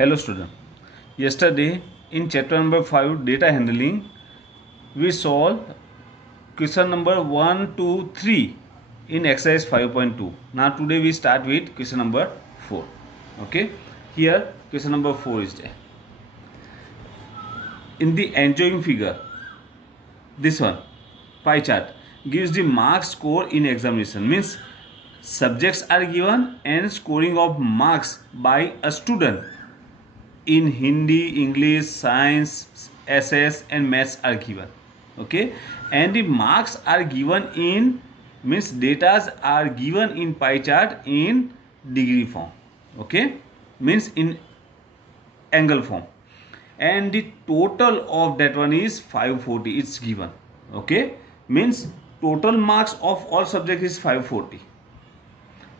Hello student. Yesterday in chapter number 5 data handling we solved question number 1 to 3 in exercise 5.2. Now today we start with question number 4. Okay. Here question number 4 is there. In the enjoying figure, this one pie chart gives the mark score in examination, means subjects are given and scoring of marks by a student in Hindi, English, Science, SS and Maths are given. Okay, and the marks are given in, means datas are given in pie chart in degree form. Okay, means in angle form, and the total of that one is 540. It's given. Okay, means total marks of all subjects is 540,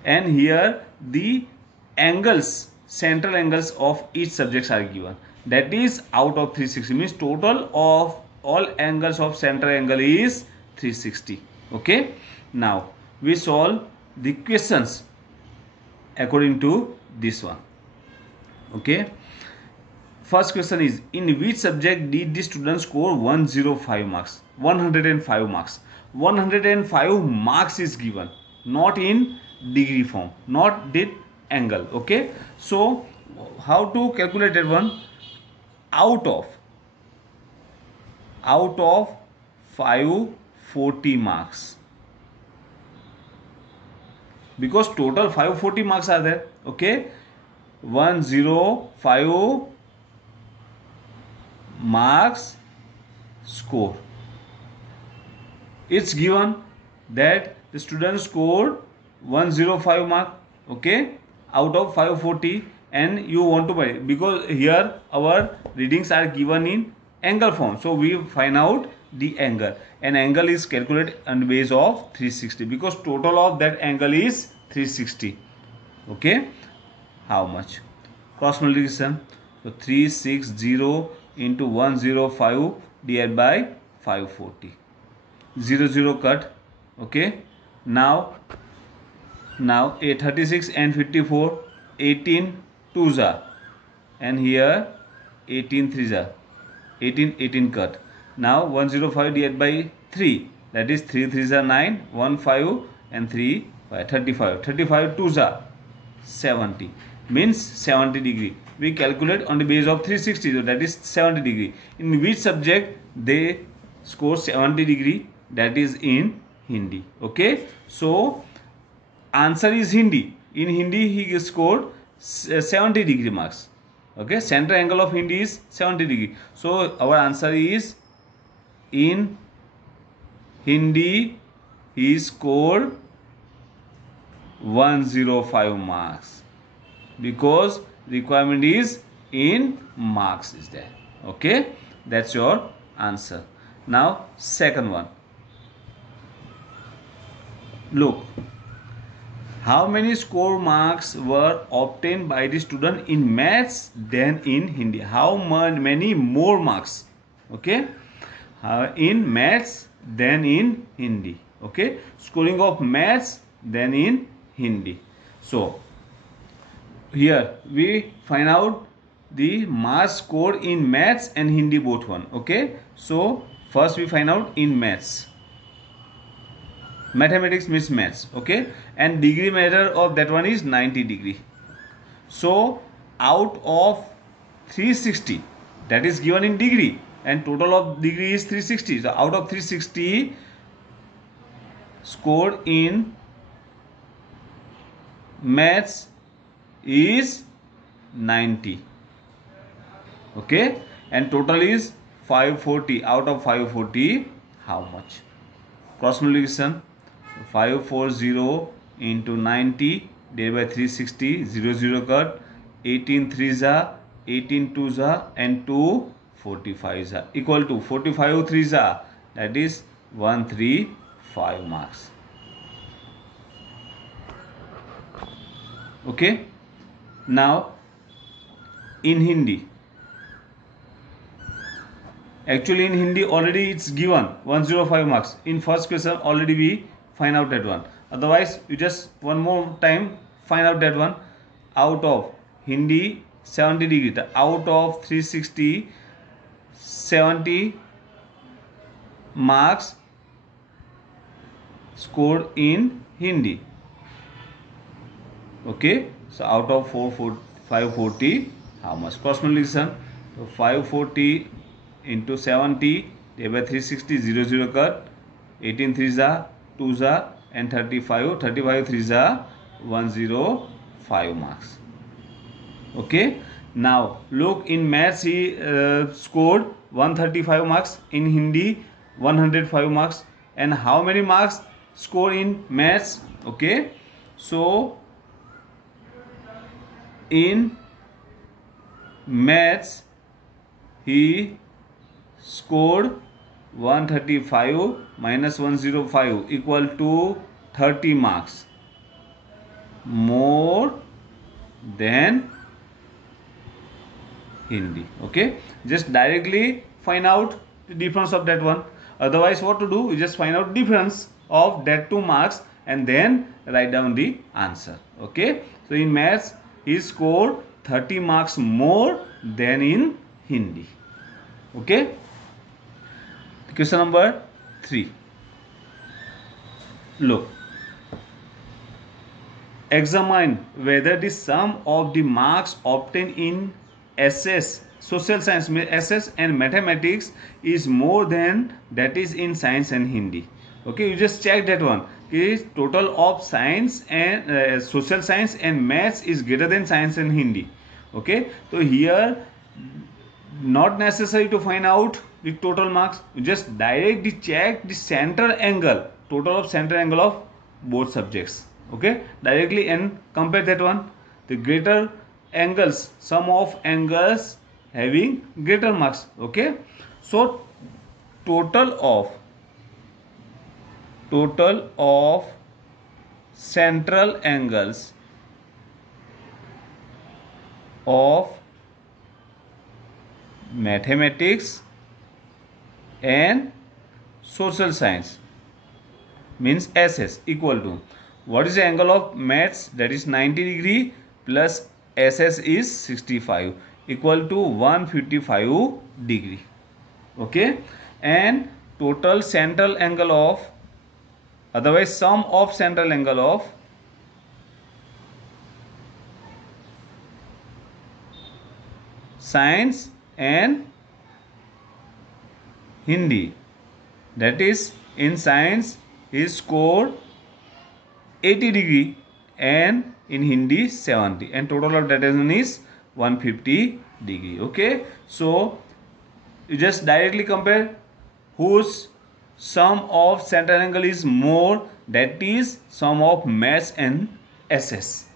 and here the angles, central angles of each subjects are given, that is out of 360, means total of all angles of central angle is 360. Okay, now we solve the questions according to this one. Okay, first question is, in which subject did the student score 105 marks? 105 marks. 105 marks is given, not in degree form, not the angle. Okay, so how to calculate that one? Out of 540 marks, because total 540 marks are there. Okay, 105 marks score, it's given that the student scored 105 mark. Okay, out of 540, and you want to buy, because here our readings are given in angle form, so we find out the angle, and angle is calculated on the base of 360, because total of that angle is 360. Okay, how much? Cross multiplication, so 360 into 105 divided by 540, 0 cut. Okay, now a 36 and 54, 18 2s are, and here 18 3s are, 18 cut. Now 105 divided by 3, that is 3 3s are 9, 1 5 and 3 5, 35, 35 2s are 70, means 70 degree. We calculate on the base of 360, so that is 70 degree. In which subject they score 70 degree? That is in Hindi. Okay, so answer is Hindi. In Hindi he scored 70 degree marks. Okay, center angle of Hindi is 70 degree, so our answer is in Hindi he scored 105 marks, because requirement is in marks is there. Okay, that's your answer. Now second one, look, how many score marks were obtained by the student in maths than in Hindi? How many more marks? Okay, in maths than in Hindi. Okay, scoring of maths than in Hindi. So here we find out the marks scored in maths and Hindi both one. Okay, so first we find out in maths. Mathematics means maths. Okay, and degree measure of that one is 90 degree. So out of 360, that is given in degree, and total of degree is 360. So out of 360, scored in maths is 90. Okay, and total is 540. Out of 540, how much? Cross multiplication, 540 into 90 divided by 360, 0 cut, 18 3s are, 18 2s are, and 2 45s are, equal to 45 3s are, that is 135 marks. Okay, now in Hindi, actually in Hindi already it's given 105 marks. In first question already we find out that one. Otherwise you just one more time find out that one. Out of Hindi 70 degree. Out of 360, 70 marks scored in Hindi. Okay, so out of 540, how much? Cross multiplication. So 540 into 70 divided by 360, 0 0 cut. 18 3 za 2 za and 35 3 za 105 marks. Okay, now look, in maths he scored 135 marks, in Hindi 105 marks, and how many marks score in maths? Okay, so in maths he scored 135 minus 105 equal to 30 marks more than Hindi. Okay, just directly find out the difference of that one. Otherwise what to do, you just find out difference of that 2 marks and then write down the answer. Okay, so in maths he scored 30 marks more than in Hindi. Okay, question number 3. Look, examine whether the sum of the marks obtained in SS, social science, SS and mathematics is more than that is in science and Hindi. Okay, you just check that one. Is total of science and social science and maths is greater than science and Hindi. Okay, so here not necessary to find out the total marks, you just directly check the center angle, total of center angle of both subjects. Okay, directly and compare that one. The greater angles, sum of angles having greater marks. Okay, so total of central angles of mathematics and social science means SS equal to, what is the angle of maths? That is 90 degree plus SS is 65 equal to 155 degree. Okay, and total central angle of, otherwise sum of central angle of science and Hindi, that is in science is scored 80 degree and in Hindi 70, and total of that is 150 degree. Okay, so you just directly compare whose sum of central angle is more, that is sum of maths and SS.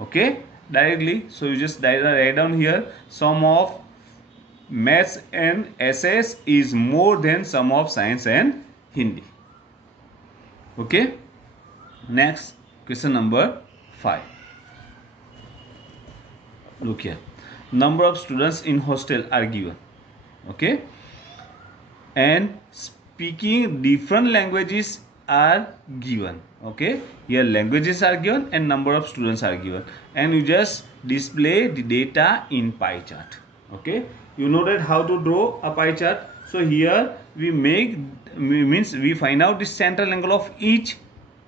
Okay, directly, so you just write down here, sum of maths and SS is more than sum of science and Hindi. Okay, next question number 5. Look here, number of students in hostel are given. Okay, and speaking different languages are given. Okay, here languages are given and number of students are given, and you just display the data in pie chart. Okay, you know that how to draw a pie chart. So here we find out the central angle of each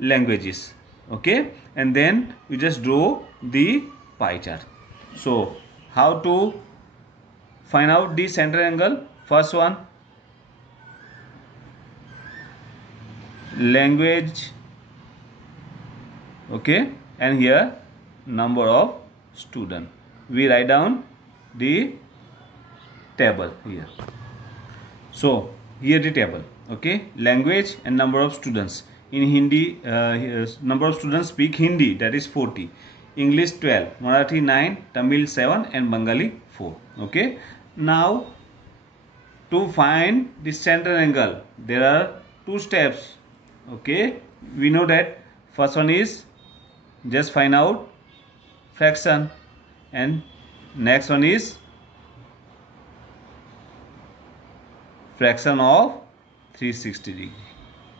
languages. Okay, and then you just draw the pie chart. So how to find out the central angle? First one, language. Okay, and here number of student. We write down the table here. So here the table. Okay, language and number of students. In Hindi, number of students speak Hindi, that is 40. English 12, Marathi 9, Tamil 7 and Bengali 4. Okay, now to find the central angle there are 2 steps. Okay, we know that first one is just find out fraction, and next one is fraction of 360 degree.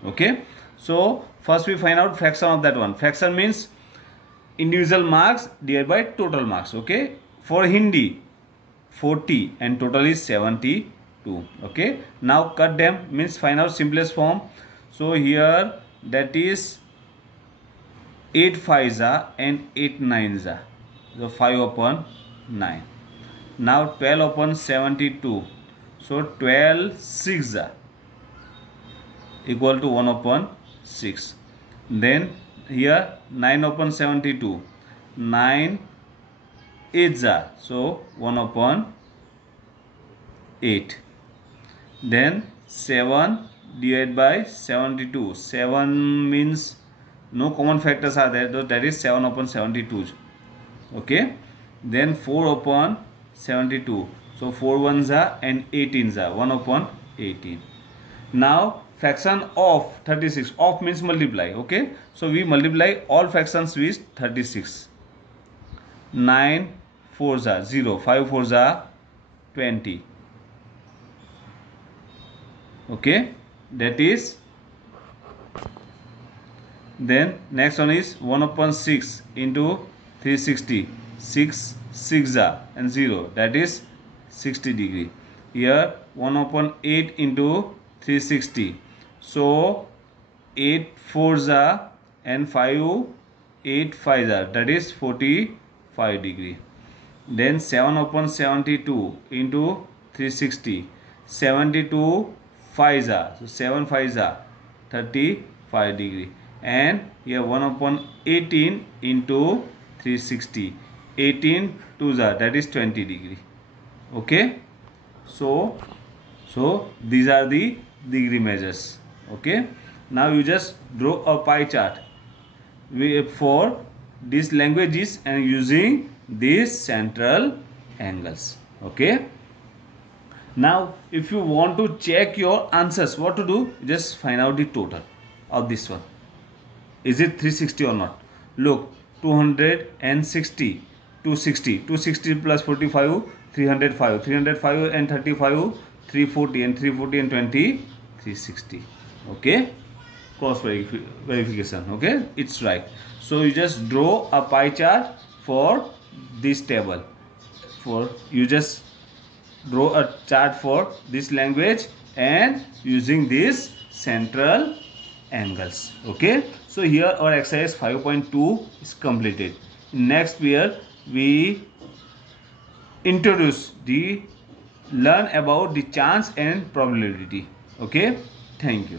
Okay, so first we find out fraction of that one. Fraction means individual marks divided by total marks. Okay, For Hindi 40 and total is 72. Okay, now cut them, means find out simplest form. So here that is 8 5s and 8 9s, so 5 upon 9. Now 12 upon 72, so 12 6 equal to 1 upon 6. Then here 9 upon 72, 9 8s so 1 upon 8. Then 7 divided by 72, 7 means no common factors are there, so that is 7 upon 72. Okay, then 4 upon 72, so 4 1s and 18s 1 upon 18. Now fraction of 36, of means multiply. Okay, so we multiply all fractions with 36. 9 4s 0, 5 4s 20. Okay, that is, then next one is 1 upon 6 into 360, 6 6 and 0, that is 60 degree. Here 1 upon 8 into 360, so 8 4s and 5 8 5s, that is 45 degree. Then 7 upon 72 into 360, 72 5s, so 7 5s 35 degree. And here 1 upon 18 into 360, 18 2s, that is 20 degree. Okay, so these are the degree measures. Okay, now you just draw a pie chart for these languages and using these central angles. Okay, now if you want to check your answers, what to do? Just find out the total of this one. Is it 360 or not? Look, 260, 260 plus 45, 305, 305 and 35, 340 and 340 and 20, 360. Okay, cross verification. Okay, it's right. So you just draw a pie chart for this table. For you just draw a chart for this language and using these central angles. Okay, so here our exercise 5.2 is completed. Next year we learn about the chance and probability. Okay, thank you.